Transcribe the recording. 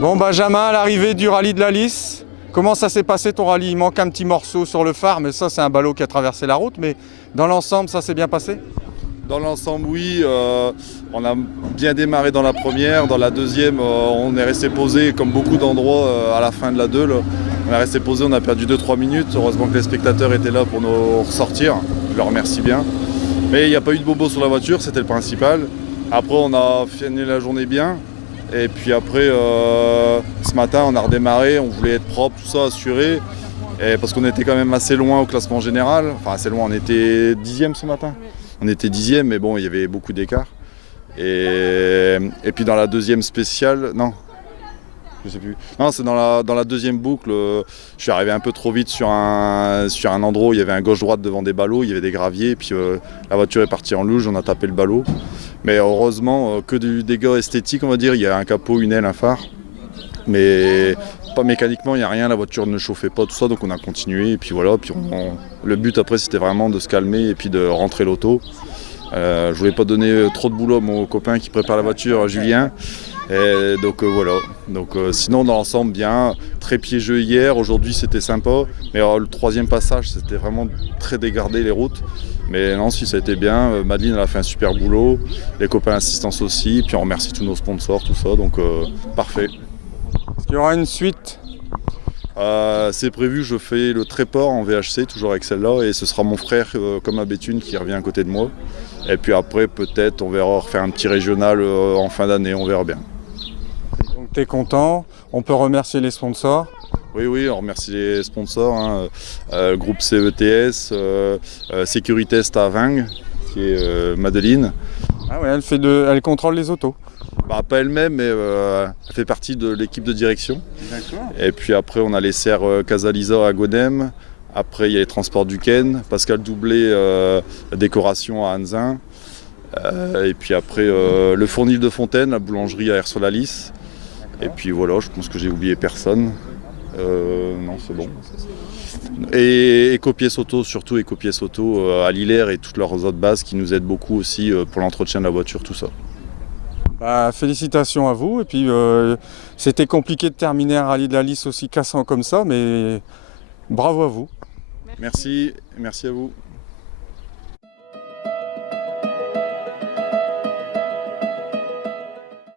Bon Benjamin, à l'arrivée du rallye de la Lys, comment ça s'est passé ton rallye? Il manque un petit morceau sur le phare, mais ça c'est un ballot qui a traversé la route, mais dans l'ensemble ça s'est bien passé? Dans l'ensemble, oui, on a bien démarré dans la première. Dans la deuxième, on est resté posé comme beaucoup d'endroits à la fin de la 2. Là. On est resté posé, on a perdu 2-3 minutes. Heureusement que les spectateurs étaient là pour nous ressortir. Je leur remercie bien. Mais il n'y a pas eu de bobo sur la voiture, c'était le principal. Après, on a fini la journée bien. Et puis après, ce matin, on a redémarré. On voulait être propre, tout ça, assuré. Et parce qu'on était quand même assez loin au classement général. Enfin, assez loin, on était 10e ce matin. On était 10e, mais bon, il y avait beaucoup d'écart. Et puis dans la deuxième spéciale, non, je sais plus. Non, c'est dans la deuxième boucle. Je suis arrivé un peu trop vite sur un endroit où il y avait un gauche-droite devant des ballots, il y avait des graviers, et puis la voiture est partie en luge, on a tapé le ballot. Mais heureusement, que du dégât esthétique, on va dire. Il y a un capot, une aile, un phare. Mais pas mécaniquement, il n'y a rien, la voiture ne chauffait pas, tout ça, donc on a continué. Et puis voilà, le but après c'était vraiment de se calmer et puis de rentrer l'auto. Je voulais pas donner trop de boulot à mon copain qui prépare la voiture, Julien. Et donc voilà. Donc, sinon dans l'ensemble bien, très piégeux hier, aujourd'hui c'était sympa. Mais le troisième passage c'était vraiment très dégardé les routes. Mais non, si ça a été bien, Madeleine elle a fait un super boulot, les copains assistance aussi, puis on remercie tous nos sponsors, tout ça, donc parfait. Est-ce qu'il y aura une suite? C'est prévu, je fais le Tréport en VHC, toujours avec celle-là, et ce sera mon frère, comme à Béthune, qui revient à côté de moi. Et puis après, peut-être, on verra refaire un petit régional en fin d'année, on verra bien. Donc tu es content, on peut remercier les sponsors. Oui, on remercie les sponsors, hein, le groupe CETS, Sécuritest à Ving, qui est Madeleine. Ah ouais, elle contrôle les autos. Bah, pas elle-même, mais elle fait partie de l'équipe de direction. D'accord. Et puis après, on a les serres Casalisa à Gonem. Après, il y a les transports du Ken. Pascal Doublé, décoration à Anzin. Et puis après, le Fournil de Fontaine, la boulangerie à Air-sur-la-Lys. Et puis voilà, je pense que j'ai oublié personne. Non, c'est bon. Et Ecopièces Auto, surtout Ecopièces Auto à Lillers et toutes leurs autres bases qui nous aident beaucoup aussi pour l'entretien de la voiture, tout ça. Bah, félicitations à vous, et puis c'était compliqué de terminer un rallye de la Lys aussi cassant comme ça, mais bravo à vous. Merci à vous.